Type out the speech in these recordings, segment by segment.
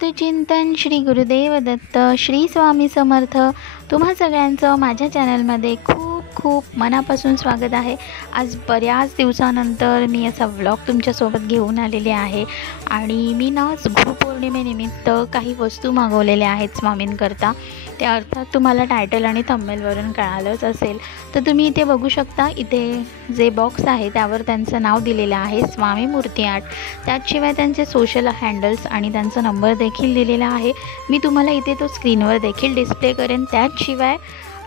चिंतन श्री गुरुदेव दत्त श्री स्वामी समर्थ। तुम्हा सगळ्यांचं माझ्या चॅनलमध्ये खूप खूप मनापासून स्वागत आहे। आज बऱ्याच दिवसानंतर मी असा व्लॉग तुमच्यासोबत घेऊन आलेले आहे आणि मी ना गुरुपौर्णिमेनिमित्त काही वस्तू मागवलेल्या आहेत स्वामींकरता। त्या अर्थात तुम्हाला टायटल आणि थंबनेलवरून कळालंच असेल, तर तुम्ही इथे बघू शकता। इथे जे बॉक्स आहे त्यावर त्यांचं नाव दिलेलं आहे स्वामी मूर्ती आर्ट। त्याशिवाय त्यांचे सोशल हँडल्स आणि त्यांचा नंबर देखील दिलेला आहे। मी तुम्हाला इथे तो स्क्रीनवर देखील डिस्प्ले करेन। त्याशिवाय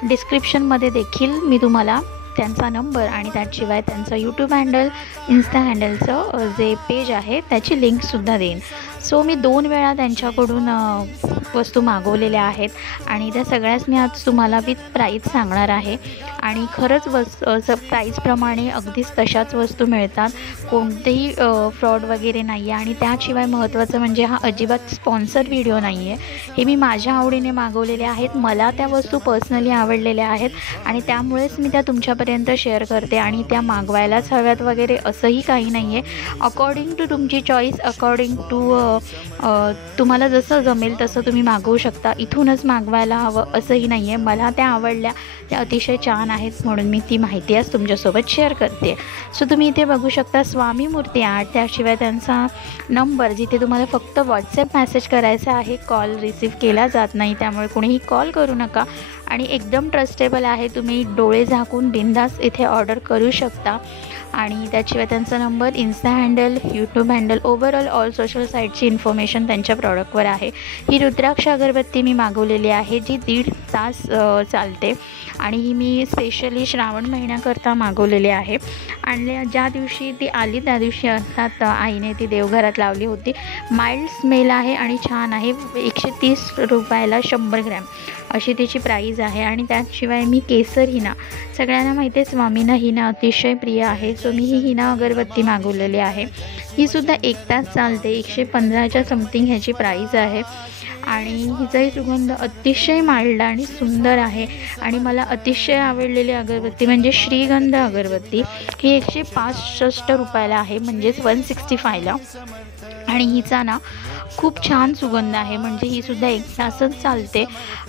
डिस्क्रिप्शनमध्ये देखील मी तुम्हाला त्यांचा नंबर आणि त्याशिवाय त्यांचं यूट्यूब हँडल, इन्स्टा हँडलचं जे पेज आहे त्याची लिंकसुद्धा देईन। सो मी 2 वेळा त्यांच्याकडून वस्तू मागवलेल्या आहेत आणि त्या सगळ्याच मी आज तुम्हाला विथ प्राईस सांगणार आहे। आणि खरंच प्राईसप्रमाणे अगदीच तशाच वस्तू मिळतात, कोणतेही फ्रॉड वगैरे नाही आहे। आणि त्याशिवाय महत्त्वाचं म्हणजे हा अजिबात स्पॉन्सर व्हिडिओ नाही आहे, हे मी माझ्या आवडीने मागवलेले आहेत। मला त्या वस्तू पर्सनली आवडलेल्या आहेत आणि त्यामुळेच मी त्या तुमच्यापर्यंत शेअर करते। आणि त्या मागवायलाच हव्यात वगैरे असंही काही नाही आहे। अकॉर्डिंग टू तुमची चॉईस, अकॉर्डिंग टू तुम्हाला जसं जमेल तसं तुम्ही मागवू शकता। इथूनच मागवायला हवं असंही नाही आहे। मला त्या आवडल्या, त्या अतिशय छान आहेत म्हणून मी ती माहिती आज तुमच्यासोबत शेअर करते। सो तुम्ही इथे बघू शकता स्वामी मूर्ती आर्ट। त्याशिवाय त्यांचा नंबर, जिथे तुम्हाला फक्त व्हॉट्सॲप मेसेज करायचा आहे, कॉल रिसीव केला जात नाही, त्यामुळे कोणीही कॉल करू नका। आणि एकदम ट्रस्टेबल आहे, तुम्ही डोळे झाकून बिंदास इथे ऑर्डर करू शकता। आणि त्याशिवाय त्यांचा number, Insta handle, YouTube handle, overall all social साईटची इन्फॉर्मेशन त्यांच्या प्रॉडक्टवर आहे। ही रुद्राक्ष अगरबत्ती मी मागवलेली आहे, जी 1.5 तास चालते आणि ही मी स्पेशली श्रावण महिन्याकरता मागवलेली आहे। आणि ज्या दिवशी ती आली त्या दिवशी अर्थात आईने ती देवघरात लावली होती। माइल्ड स्मेल आहे आणि छान आहे। 130 रुपयाला 100 ग्रॅम अशी त्याची प्राईज आहे। आणि त्याशिवाय मी केसर हिना, सगळ्यांना माहिती आहे स्वामींना हिना अतिशय प्रिय आहे, सो मी ही हिना अगरबत्ती मागवलेली आहे। ही सुद्धा 1 तास चालते, 115च्या समथिंग ह्याची प्राईज आहे। आणि हिचाही सुगंध अतिशय माइल्ड आणि सुंदर आहे। आणि मला अतिशय आवडलेली अगरबत्ती म्हणजे श्रीगंध अगरबत्ती। ही 165 रुपयाला आहे, म्हणजेच 165ला। आणि हिचा ना खूप छान सुगंध आहे, म्हणजे ही सुद्धा 1 तासच चालते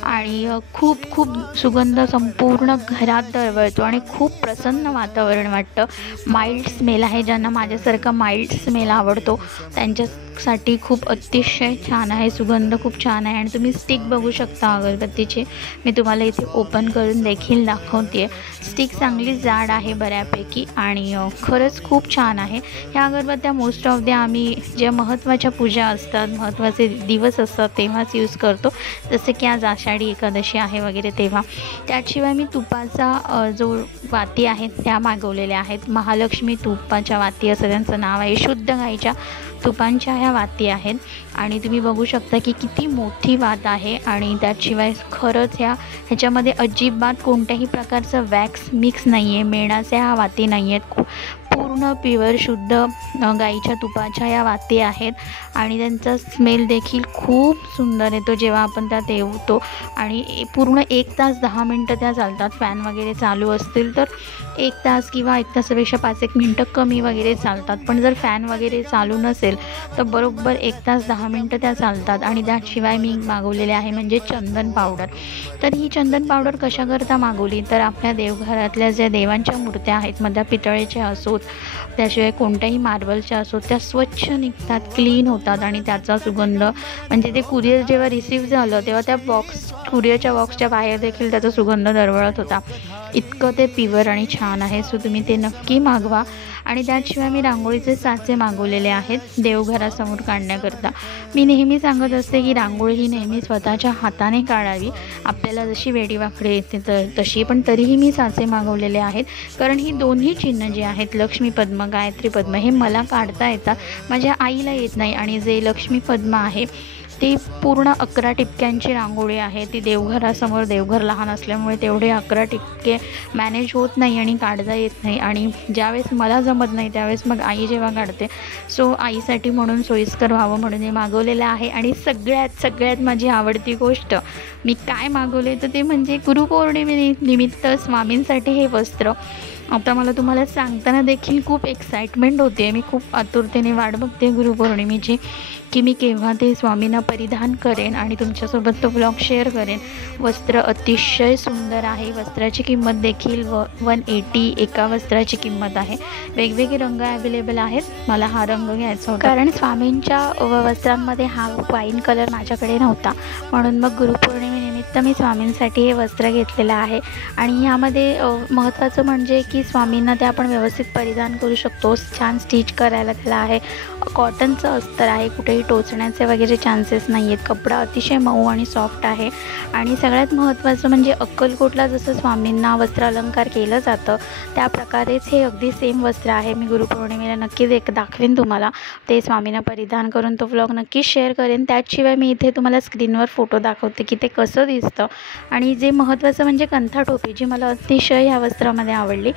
आणि खूप खूप सुगंध संपूर्ण घरात दरवळतो आणि खूप प्रसन्न वातावरण वाटतं। माइल्ड स्मेल आहे, ज्यांना माझ्यासारखा माइल्ड स्मेल आवडतो त्यांच्यासाठी खूप अतिशय छान आहे, सुगंध खूप छान आहे। आणि तुम्ही स्टिक बघू शकता अगरबत्तीची, मी तुम्हाला इथे ओपन करून देखील दाखवते। स्टिक चांगली जाड आहे बऱ्यापैकी आणि खरंच खूप छान आहे। ह्या अगरबत्त्या मोस्ट ऑफ द्या आम्ही ज्या महत्त्वाच्या पूजा असतात, महत्त्वाचे दिवस असतात तेव्हाच यूज करतो, जसे की आज आषाढी एकादशी आहे वगैरे तेव्हा। त्याशिवाय मी तुपाचा जो वाती आहेत त्या मागवलेल्या आहेत। महालक्ष्मी तुपाच्या वाती असं त्यांचं नाव आहे। शुद्ध गाईच्या तुपांच्या ह्या वाती आहेत आणि तुम्ही बघू शकता की किती मोठी वात आहे। आणि त्याशिवाय खरंच ह्याच्यामध्ये अजिबात कोणत्याही प्रकारचं वॅक्स मिक्स नाही आहे, मेणाच्या ह्या वाती नाही आहेत, पूर्ण प्युअर शुद्ध गाईच्या तुपाच्या या वाती आहेत। आणि त्यांचा स्मेल देखील खूप सुंदर येतो जेव्हा आपण त्या ठेवतो। आणि पूर्ण 1 तास 10 मिनटं त्या चालतात। फॅन वगैरे चालू असतील तर 1 तास किंवा 1 तासापेक्षा 5-1 मिनटं कमी वगैरे चालतात, पण जर फॅन वगैरे चालू नसेल तर बरोबर 1 तास 10 मिनटं त्या चालतात। आणि त्याशिवाय मी मागवलेले आहे म्हणजे चंदन पावडर। तर ही चंदन पावडर कशाकरता मागवली, तर आपल्या देवघरातल्या ज्या देवांच्या मूर्त्या आहेत, मग त्या पितळेच्या असोत, त्याशिवाय कोणत्याही मार्बलच्या असोत, त्या स्वच्छ निघतात, क्लीन होतात आणि त्याचा सुगंध म्हणजे ते कुरिअर जेव्हा रिसीव्ह झालं तेव्हा त्या कुरिअरच्या बॉक्सच्या बाहेर देखील त्याचा सुगंध दरवळत होता। इतकं ते प्युअर आणि छान आहे, सो तुम्ही ते नक्की मागवा। आणि त्याशिवाय मी रांगोळीचे साचे मागवलेले आहेत देवघरासमोर काढण्याकरता। मी नेहमी सांगत असते की रांगोळी ही नेहमी स्वतःच्या हाताने काढावी, आपल्याला जशी वेडीवाकडे येते तशी, पण तरीही मी साचे मागवलेले आहेत। कारण ही दोन्ही चिन्ह जी आहेत, लक्ष्मी पद्म, गायत्री पद्म, हे मला काढता येतात, माझ्या आईला येत नाही। आणि जे लक्ष्मी पद्म आहे ती पूर्ण 11 टिपक्यांची रांगोळी आहे। ती देवघरासमोर, देवघर लहान असल्यामुळे तेवढे 11 टिपके मॅनेज होत नाही आणि काढता येत नाही। आणि ज्यावेळेस मला जमत नाही त्यावेळेस मग आई जेव्हा काढते, सो आईसाठी म्हणून सोयीस्कर व्हावं म्हणून हे मागवलेलं आहे। आणि सगळ्यात माझी आवडती गोष्ट मी काय मागवले तर ते म्हणजे गुरुपौर्णिमेनिमित्त स्वामींसाठी हे वस्त्र। आता मला तुम्हाला सांगताना देखील खूप एक्साइटमेंट होते. मी खूप आतुरतेने वाट बघते गुरुपौर्णिमेची, की मी केव्हा ते स्वामींना परिधान करेन आणि तुमच्यासोबत तो व्लॉग शेअर करेन. वस्त्र अतिशय सुंदर आहे. वस्त्राची किंमत देखील 180 एका वस्त्राची किंमत आहे. वेगवेगळे रंग अवेलेबल आहेत. मला हा रंग घ्यायचा होता कारण स्वामींच्या वस्त्रांमध्ये हा वाईन कलर माझ्याकडे नव्हता, म्हणून मग गुरुपौर्णिमेनिमित्त मी स्वामींसाठी हे वस्त्र घेतलेलं आहे. आणि ह्यामध्ये महत्त्वाचं म्हणजे की स्वामींना ते आपण व्यवस्थित परिधान करू शकतो. छान स्टिच करायला त्याला आहे. कॉटनचं अस्तर आहे, कुठेही टोचण्याचे वगैरे चान्सेस नाही आहेत. कपडा अतिशय मऊ आणि सॉफ्ट आहे. आणि सगळ्यात महत्त्वाचं म्हणजे अक्कलकोटला जसं स्वामींना वस्त्र अलंकार केलं जातं त्या प्रकारेच हे अगदी सेम वस्त्र आहे. मी गुरुपौर्णिमेला नक्कीच दाखवेन तुम्हाला ते स्वामींना परिधान करून. तो व्लॉग नक्कीच शेअर करेन. त्याशिवाय मी इथे तुम्हाला स्क्रीनवर फोटो दाखवते की ते कसं दिसतं. आणि जे महत्त्वाचं म्हणजे कंथा टोपी, जी मला अतिशय ह्या वस्त्रामध्ये आवडली.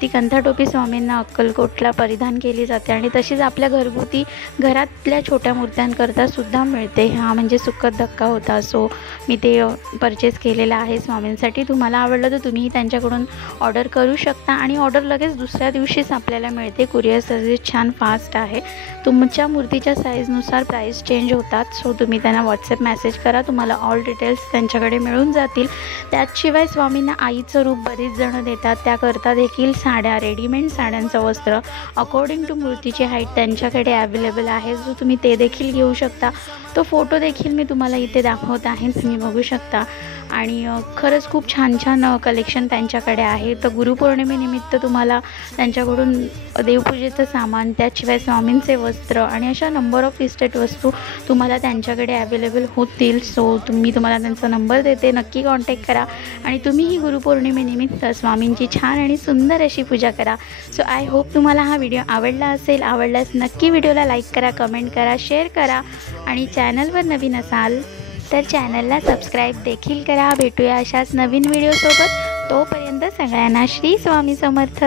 ती कंथा टोपी स्वामींना अक्कलकोटला परिधान केली जाते. आणि तशीच आपल्या घरगुती घरातल्या छोट्या मूर्त्यांकरता सुद्धा मिळते. हा म्हणजे सुखद धक्का होता, सो मी ते परचेस केलेलं आहे स्वामींसाठी. तुम्हाला आवडलं तर तुम्हीही त्यांच्याकडून ऑर्डर करू शकता आणि ऑर्डर लगेच दुसऱ्या दिवशीच आपल्याला मिळते. कुरिअर सर्व्हिस छान फास्ट आहे. तुमच्या मूर्तीच्या साईजनुसार प्राईस चेंज होतात, सो तुम्ही त्यांना व्हॉट्सअप मेसेज करा, तुम्हाला ऑल डिटेल्स त्यांच्याकडे मिळून जातील. त्याशिवाय स्वामींना आईचं रूप बरीच जणं देतात, त्याकरता देखील साड्या, रेडीमेड साड्यांचं वस्त्र अकॉर्डिंग टू मूर्तीची हाईट त्यांच्याकडे अवेलेबल आहे, जो तुम्ही ते देखील घेऊ शकता. तो फोटो देखील मी तुम्हाला इथे दाखवत आहे, तुम्ही बघू शकता. आणि खरंच खूप छान छान कलेक्शन त्यांच्याकडे आहे. तर गुरुपौर्णिमेनिमित्त तुम्हाला त्यांच्याकडून देवपूजेचं सामान, त्याशिवाय स्वामींचे वस्त्र आणि अशा नंबर ऑफ इस्टेट वस्तू तुम्हाला त्यांच्याकडे अवेलेबल होतील. सो तुम्हाला त्यांचा नंबर देते, नक्की कॉन्टॅक्ट करा आणि तुम्हीही गुरुपौर्णिमेनिमित्त स्वामींची छान आणि सुंदर अशी पूजा करा. सो आय होप तुम्हाला हा व्हिडिओ आवडला असेल. आवडल्यास नक्की व्हिडिओला लाईक करा, कमेंट करा, शेअर करा आणि चॅनलवर नवीन असाल तर चॅनलला सबस्क्राईब देखील करा. भेटूया अशाच नवीन व्हिडिओसोबत. तोपर्यंत सगळ्यांना श्री स्वामी समर्थ.